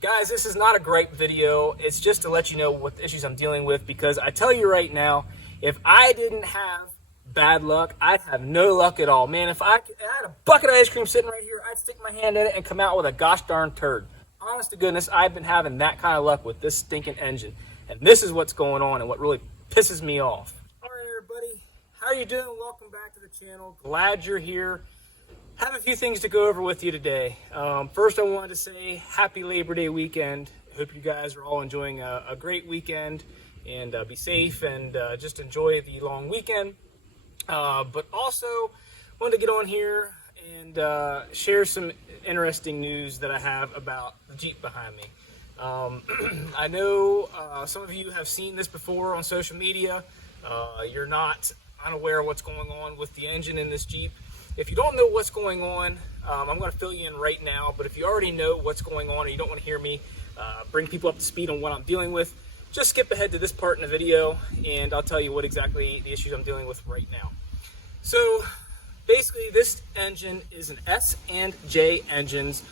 Guys, this is not a gripe video. It's just to let you know what issues I'm dealing with, because I tell you right now, if I didn't have bad luck, I'd have no luck at all. Man, if I had a bucket of ice cream sitting right here, I'd stick my hand in it and come out with a gosh darn turd. Honest to goodness, I've been having that kind of luck with this stinking engine. And this is what's going on and what really pisses me off. All right, everybody. How are you doing? Welcome back to the channel. Glad you're here. Have a few things to go over with you today. First, I wanted to say happy Labor Day weekend. Hope you guys are all enjoying a great weekend, and be safe and just enjoy the long weekend. But also wanted to get on here and share some interesting news that I have about the Jeep behind me. I know some of you have seen this before on social media. You're not unaware of what's going on with the engine in this Jeep. If you don't know what's going on, I'm going to fill you in right now. But if you already know what's going on and you don't want to hear me bring people up to speed on what I'm dealing with, just skip ahead to this part in the video and I'll tell you what exactly the issues I'm dealing with right now. So basically, this engine is an S&J Engines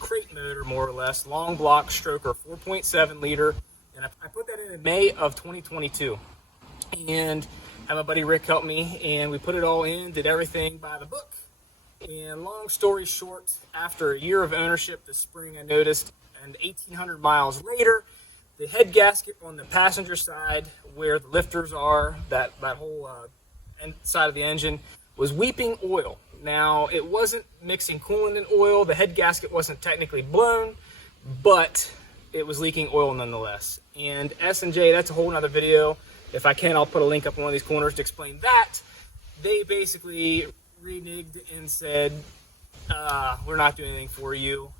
crate motor, more or less, long block stroker, 4.7 liter, and I put that in May of 2022. And had my buddy Rick help me, and we put it all in, did everything by the book. And long story short, after a year of ownership this spring, I noticed, and 1,800 miles later, the head gasket on the passenger side, where the lifters are, that whole side of the engine, was weeping oil. Now, it wasn't mixing coolant and oil. The head gasket wasn't technically blown, but it was leaking oil nonetheless. And S&J, that's a whole nother video. If I can, I'll put a link up in one of these corners to explain that. They basically reneged and said, we're not doing anything for you.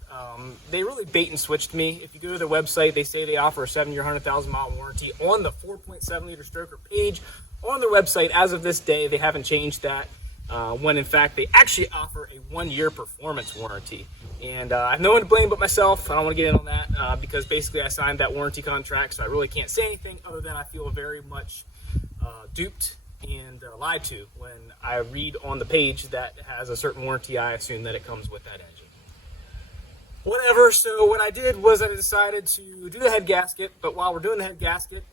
They really bait and switched me. If you go to their website, they say they offer a 7-year, 100,000-mile warranty on the 4.7 liter stroker page. On their website, as of this day, they haven't changed that, when in fact they actually offer a 1-year performance warranty. And I have no one to blame but myself. I don't want to get in on that because basically I signed that warranty contract, so I really can't say anything other than I feel very much duped and lied to when I read on the page that it has a certain warranty. I assume that it comes with that engine. Whatever, so what I did was I decided to do the head gasket, but while we're doing the head gasket,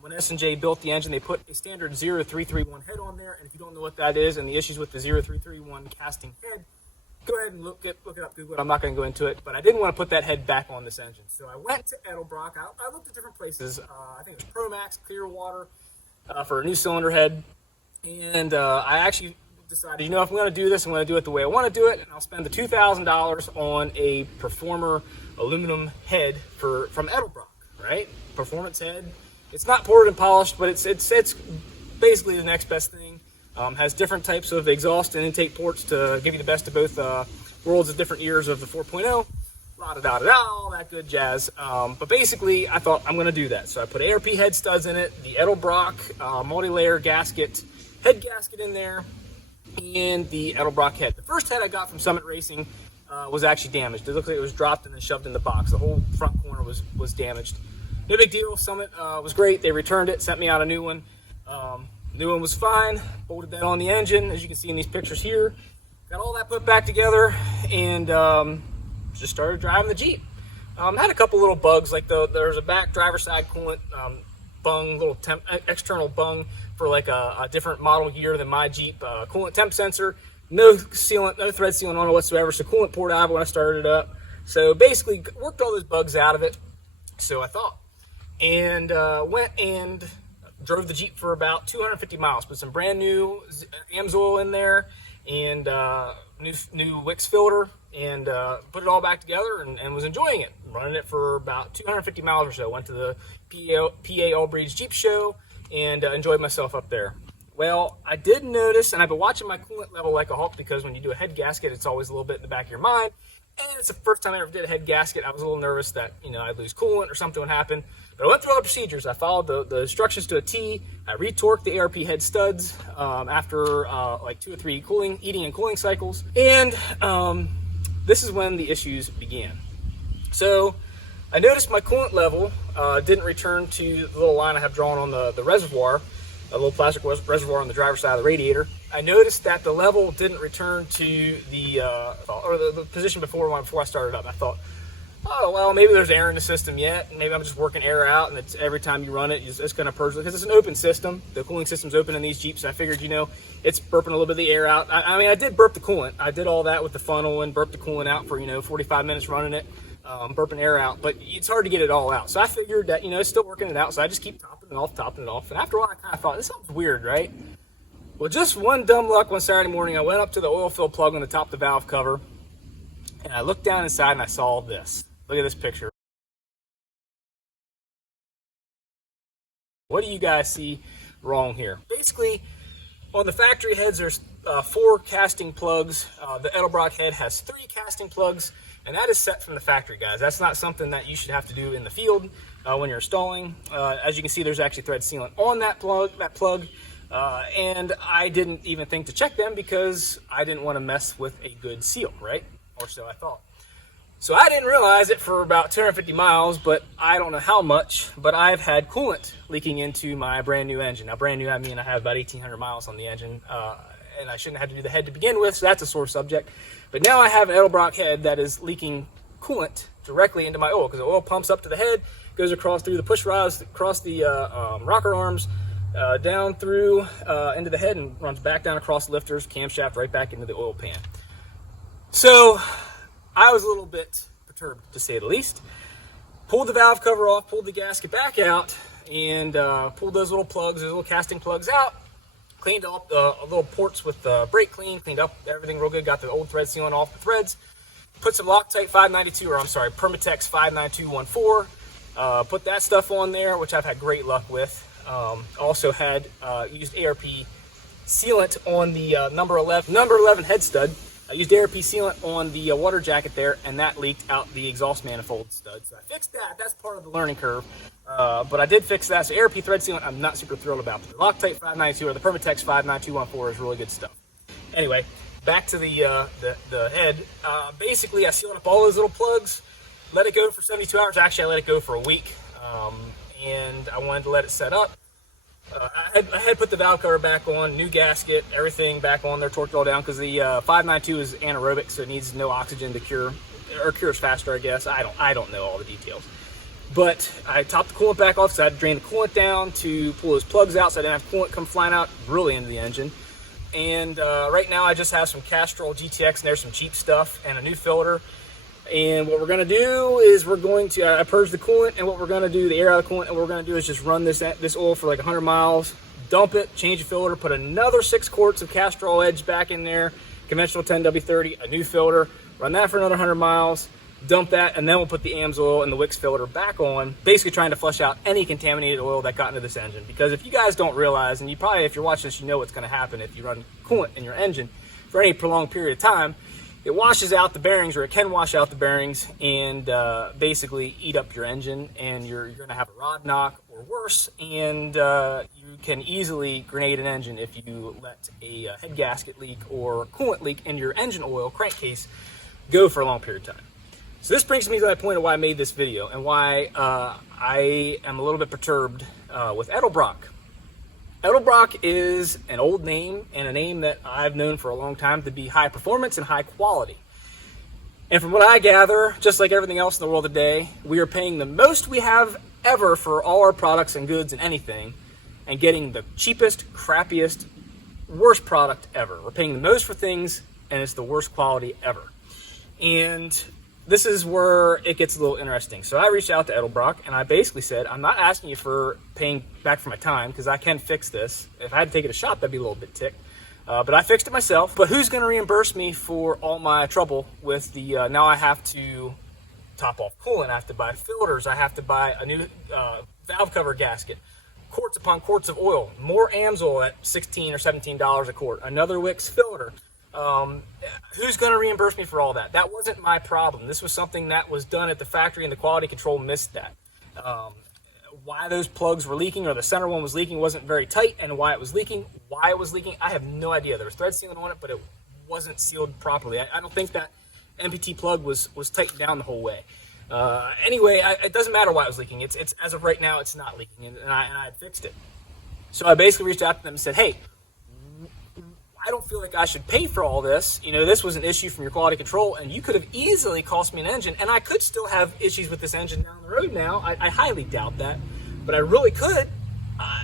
when S&J built the engine, they put a standard 0331 head on there, and if you don't know what that is and the issues with the 0331 casting head, go ahead and look it up, Google it. I'm not going to go into it, but I didn't want to put that head back on this engine. So I went to Edelbrock. I looked at different places. I think it was Promax, Clearwater, for a new cylinder head, and I actually decided, if I'm going to do this, I'm going to do it the way I want to do it, and I'll spend the $2,000 on a Performer aluminum head from Edelbrock, right? Performance head. It's not poured and polished, but it's basically the next best thing. Has different types of exhaust and intake ports to give you the best of both worlds of different years of the 4.0. All that good jazz. But basically, I thought I'm going to do that. So I put ARP head studs in it, the Edelbrock multi-layer gasket, head gasket in there, and the Edelbrock head. The first head I got from Summit Racing was actually damaged. It looked like it was dropped and then shoved in the box. The whole front corner was damaged. No big deal. Summit was great. They returned it, sent me out a new one. New one was fine. Bolted that on the engine, as you can see in these pictures here. Got all that put back together and just started driving the Jeep. Had a couple little bugs, like there's a back driver side coolant bung, little external bung for like a different model year than my Jeep. Coolant temp sensor, no sealant, no thread sealant on it whatsoever. So coolant poured out when I started it up. So basically worked all those bugs out of it. So I thought, and went and drove the Jeep for about 250 miles. Put some brand new AMSOIL in there and new Wix filter, and put it all back together and was enjoying it. Running it for about 250 miles or so. Went to the PA All Breeds Jeep show and enjoyed myself up there. Well, I did notice, and I've been watching my coolant level like a hawk, because when you do a head gasket, it's always a little bit in the back of your mind. And it's the first time I ever did a head gasket. I was a little nervous that, I'd lose coolant or something would happen. But I went through all the procedures. I followed the instructions to a T. I retorqued the ARP head studs after like 2 or 3 heating and cooling cycles. And this is when the issues began. So I noticed my coolant level didn't return to the little line I have drawn on the reservoir, a little plastic reservoir on the driver's side of the radiator. I noticed that the level didn't return to the position before I started up. I thought, oh, well, maybe there's air in the system yet. Maybe I'm just working air out, and it's every time you run it, it's going to purge, because it's an open system. The cooling system's open in these Jeeps. I figured, it's burping a little bit of the air out. I mean, I did burp the coolant. I did all that with the funnel and burped the coolant out for, 45 minutes running it, burping air out. But it's hard to get it all out. So I figured that, it's still working it out. So I just keep topping it off. And after a while, I kind of thought, this sounds weird, right? Well, just one dumb luck one Saturday morning, I went up to the oil fill plug on the top of the valve cover, and I looked down inside and I saw this. Look at this picture. What do you guys see wrong here? Basically, on the factory heads, there's 4 casting plugs. The Edelbrock head has 3 casting plugs, and that is set from the factory, guys. That's not something that you should have to do in the field when you're installing. As you can see, there's actually thread sealant on that plug. And I didn't even think to check them because I didn't want to mess with a good seal, right? Or so I thought. So I didn't realize it for about 250 miles, but I don't know how much, but I've had coolant leaking into my brand new engine. Now, brand new, I mean I have about 1,800 miles on the engine, and I shouldn't have had to do the head to begin with, so that's a sore subject. But now I have an Edelbrock head that is leaking coolant directly into my oil, because the oil pumps up to the head, goes across through the push rods, across the rocker arms, down through into the head, and runs back down across the lifters, camshaft, right back into the oil pan. So I was a little bit perturbed, to say the least. Pulled the valve cover off, pulled the gasket back out, and pulled those little plugs, those little casting plugs out. Cleaned up the little ports with brake clean, cleaned up everything real good, got the old thread sealant off the threads. Put some Loctite 592, or I'm sorry, Permatex 59214. Put that stuff on there, which I've had great luck with. Also had used ARP sealant on the number 11 head stud. I used ARP sealant on the water jacket there, and that leaked out the exhaust manifold stud. So I fixed that. That's part of the learning curve. But I did fix that. So ARP thread sealant, I'm not super thrilled about. But the Loctite 592 or the Permatex 59214 is really good stuff. Anyway, back to the head. Basically, I sealed up all those little plugs, let it go for 72 hours. Actually, I let it go for a week, and I wanted to let it set up. I had put the valve cover back on, new gasket, everything back on there, torqued all down, because the 592 is anaerobic, so it needs no oxygen to cure, or cures faster, I guess. I don't know all the details. But I topped the coolant back off, so I had to drain the coolant down to pull those plugs out, so I didn't have coolant come flying out really into the engine. And right now I just have some Castrol GTX, and there's some cheap stuff, and a new filter. And what we're going to do is I purge the coolant, and what we're going to do, the air out of the coolant, and what we're going to do is just run this oil for like 100 miles, dump it, change the filter, put another 6 quarts of Castrol Edge back in there, conventional 10W30, a new filter, run that for another 100 miles, dump that, and then we'll put the AMSOIL and the Wix filter back on, basically trying to flush out any contaminated oil that got into this engine. Because if you guys don't realize, and you probably, if you're watching this, you know what's going to happen if you run coolant in your engine for any prolonged period of time. It washes out the bearings, or it can wash out the bearings, and basically eat up your engine, and you're going to have a rod knock or worse, and you can easily grenade an engine if you let a head gasket leak or coolant leak in your engine oil crankcase go for a long period of time. So this brings me to that point of why I made this video, and why I am a little bit perturbed with Edelbrock. Edelbrock is an old name, and a name that I've known for a long time to be high performance and high quality. And from what I gather, just like everything else in the world today, we are paying the most we have ever for all our products and goods and anything, and getting the cheapest, crappiest, worst product ever. We're paying the most for things, and it's the worst quality ever. And this is where it gets a little interesting. So I reached out to Edelbrock, and I basically said, I'm not asking you for paying back for my time, because I can fix this. If I had to take it to shop, that'd be a little bit ticked. But I fixed it myself. But who's going to reimburse me for all my trouble with the, now I have to top off coolant, I have to buy filters, I have to buy a new valve cover gasket, quarts upon quarts of oil, more AMSOIL at $16 or $17 a quart, another Wix filter. Who's going to reimburse me for all that? That wasn't my problem. This was something that was done at the factory, and the quality control missed that. Why those plugs were leaking, or the center one was leaking, wasn't very tight, and why it was leaking, I have no idea. There was thread sealant on it, but it wasn't sealed properly. I don't think that MPT plug was tightened down the whole way. Anyway, it doesn't matter why it was leaking. It's as of right now, it's not leaking, and I had fixed it. So I basically reached out to them and said, hey, I don't feel like I should pay for all this. You know, this was an issue from your quality control, and you could have easily cost me an engine, and I could still have issues with this engine down the road now. I highly doubt that, but I really could.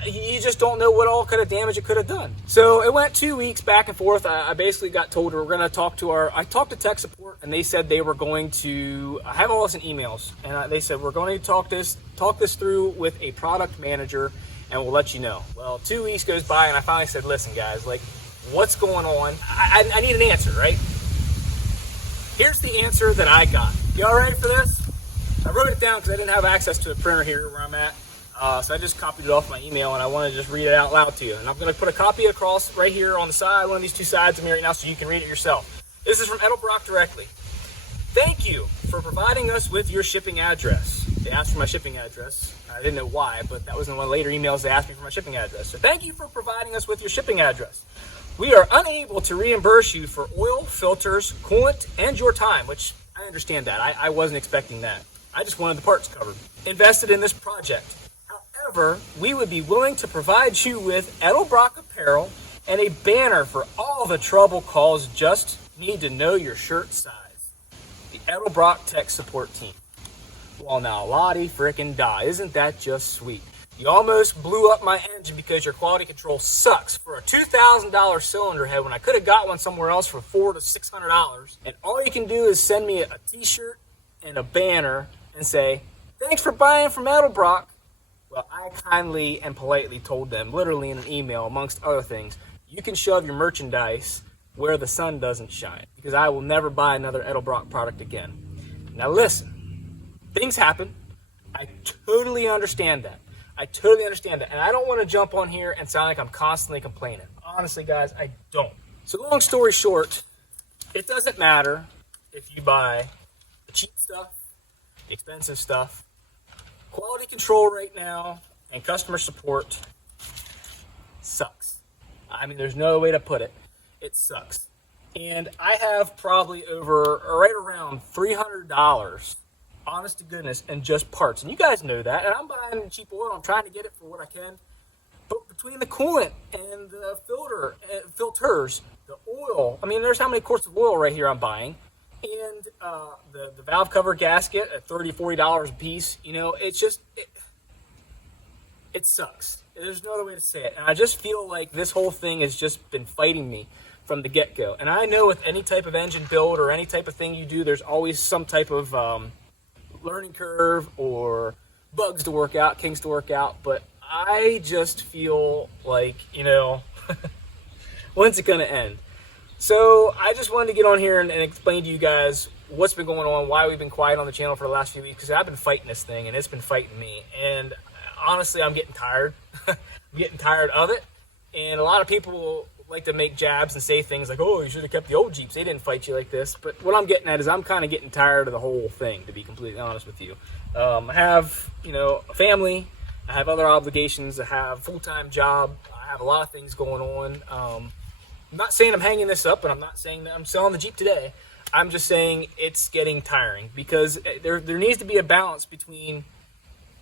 You just don't know what all kind of damage it could have done. So it went 2 weeks back and forth. I basically got told we're going to talk to I talked to tech support, and they said they were going to, I have all this in emails, and they said we're going to talk this through with a product manager, and we'll let you know. Well, 2 weeks goes by, and I finally said, listen, guys, like, what's going on? I need an answer, right? Here's the answer that I got. Y'all ready for this? I wrote it down because I didn't have access to a printer here where I'm at. So I just copied it off my email, and I want to just read it out loud to you. And I'm going to put a copy across right here on the side, one of these two sides of me right now, so you can read it yourself. This is from Edelbrock directly. Thank you for providing us with your shipping address. They asked for my shipping address. I didn't know why, but that was in one of the later emails. They asked me for my shipping address. So thank you for providing us with your shipping address. We are unable to reimburse you for oil, filters, coolant, and your time, which I understand that. I wasn't expecting that. I just wanted the parts covered. Invested in this project. However, we would be willing to provide you with Edelbrock apparel and a banner for all the trouble caused. Just need to know your shirt size. The Edelbrock Tech Support Team. Well, now, Lottie frickin' da. Isn't that just sweet? You almost blew up my engine because your quality control sucks for a $2,000 cylinder head when I could have got one somewhere else for $400 to $600. And all you can do is send me a t-shirt and a banner and say, thanks for buying from Edelbrock. Well, I kindly and politely told them, literally in an email, amongst other things, you can shove your merchandise where the sun doesn't shine, because I will never buy another Edelbrock product again. Now listen, things happen. I totally understand that. And I don't want to jump on here and sound like I'm constantly complaining. Honestly, guys, I don't. So long story short, it doesn't matter if you buy the cheap stuff, the expensive stuff. Quality control right now and customer support sucks. I mean, there's no way to put it. It sucks. And I have probably right around $300, honest to goodness, in just parts. And you guys know that. And I'm buying cheap oil. I'm trying to get it for what I can. But between the coolant and the filters, the oil, I mean, there's how many quarts of oil right here I'm buying. And the valve cover gasket at $30, $40 a piece, you know, it's just, it sucks. There's no other way to say it. And I just feel like this whole thing has just been fighting me from the get-go. And I know with any type of engine build or any type of thing you do, there's always some type of learning curve or bugs to work out, kinks to work out. But I just feel like, you know, when's it going to end? So I just wanted to get on here and explain to you guys what's been going on, why we've been quiet on the channel for the last few weeks, because I've been fighting this thing, and it's been fighting me. And honestly, I'm getting tired. I'm getting tired of it. And a lot of people like to make jabs and say things like, oh, you should have kept the old Jeeps. They didn't fight you like this. But what I'm getting at is I'm kind of getting tired of the whole thing, to be completely honest with you. I have, you know, a family. I have other obligations. I have a full-time job. I have a lot of things going on. I'm not saying I'm hanging this up, and I'm not saying that I'm selling the Jeep today. I'm just saying it's getting tiring, because there needs to be a balance between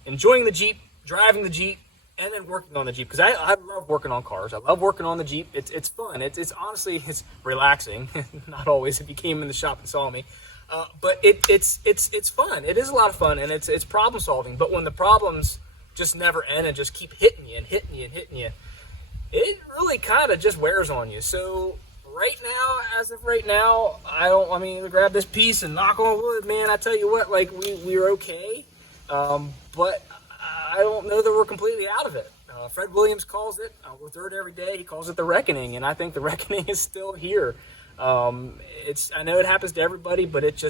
enjoying the Jeep, driving the Jeep, and then working on the Jeep. Because I love working on cars. I love working on the Jeep. It's fun. It's honestly, it's relaxing. Not always if you came in the shop and saw me. But it's fun. It is a lot of fun, and it's problem solving. But when the problems just never end and just keep hitting you and hitting you and hitting you, it really kind of just wears on you. So right now, as of right now, I mean, grab this piece and knock on wood, man. I tell you what, like, we're okay. But I don't know that we're completely out of it. Fred Williams calls it, we're through it every day. He calls it the reckoning, and I think the reckoning is still here. I know it happens to everybody, but it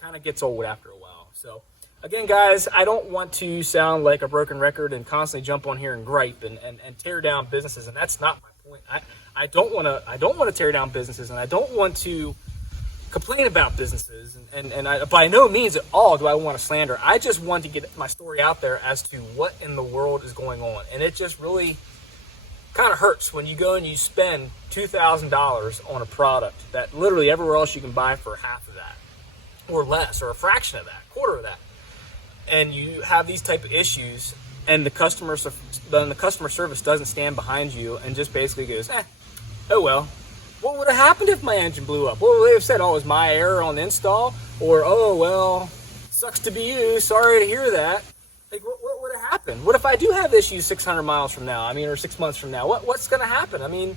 kind of gets old after a while. So again, guys, I don't want to sound like a broken record and constantly jump on here and gripe and tear down businesses, and that's not my point. I don't want to tear down businesses, and I don't want to complain about businesses, and I, by no means at all do I want to slander. I just want to get my story out there as to what in the world is going on, and it just really kind of hurts when you go and you spend $2,000 on a product that literally everywhere else you can buy for half of that, or less, or a fraction of that, quarter of that. And you have these type of issues, and the customer service doesn't stand behind you and just basically goes, oh well, what would have happened if my engine blew up? What would they have said? Oh, it was my error on the install? Or, oh, well, sucks to be you. Sorry to hear that. Like, what would have happened? What if I do have issues 600 miles from now? I mean, or 6 months from now? What's going to happen? I mean,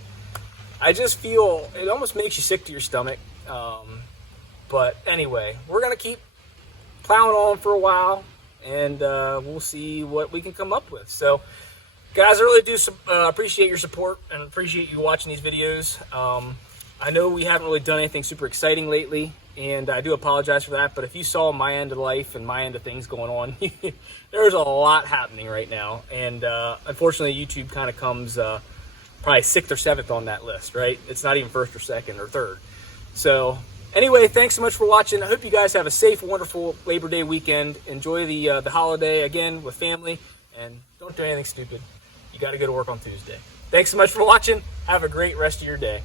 I just feel it almost makes you sick to your stomach. But anyway, we're going to keep plowing on for a while, and we'll see what we can come up with. So, guys, I really do appreciate your support and appreciate you watching these videos. I know we haven't really done anything super exciting lately, and I do apologize for that, but if you saw my end of life and my end of things going on, there's a lot happening right now, and unfortunately YouTube kind of comes probably 6th or 7th on that list, right? It's not even 1st or 2nd or 3rd. So anyway, thanks so much for watching. I hope you guys have a safe, wonderful Labor Day weekend. Enjoy the holiday again with family, and don't do anything stupid. You got to go to work on Tuesday. Thanks so much for watching. Have a great rest of your day.